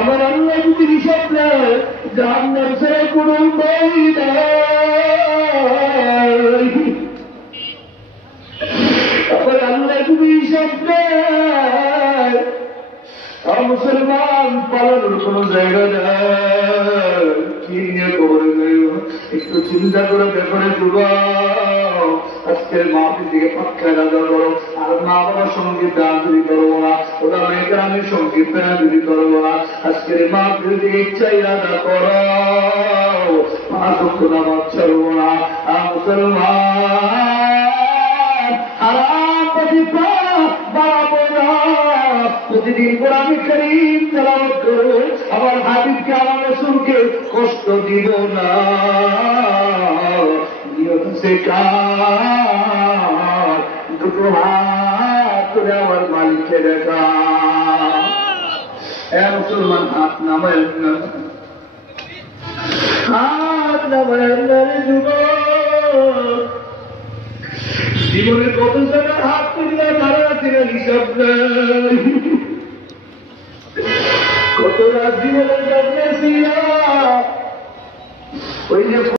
আমার আল্লাহ যদি হিসাব নেয় জাহান্নাম ছেড়ে কোনো উপায় নাই। আমার আল্লাহ যদি হিসাব নেয় আর মুসলমান পালানোর কোন জায়গা নেই, কি নিয়ে খবর গেল একটু চিন্তা করে ব্যাপারে যুবক আজকের মাহফিল থেকে পাক্কা রাজা করো। আর মা বাবার সঙ্গীত দাঁড়ি করবো না, ওরা মেয়েগ্রামের সঙ্গীত দাঁড়ি করবো না। আজকের মাহফিল থেকে ইচ্ছাই রাজা করো, পাঁচ ওয়াক্ত নামাজ ছাড়বো না। আর মুসলমান হারাম পথে পা বাড়াবো না। প্রতিদিন কোরআন কারীম তেলাওয়াত করো, আমার হাবিবকে আমার রাসূলকে কষ্ট দিব না। নিয়ত সে কার দুটো হাত করে আমার মালিককে দেখা। মুসলমান হাত নামায় না, হাত নামায় না রে যুবক। জীবনে কত জায়গায় হাত তুললে তারা থেকে হিসাব নেই, কত রাত জীবনের কাছে ওই যে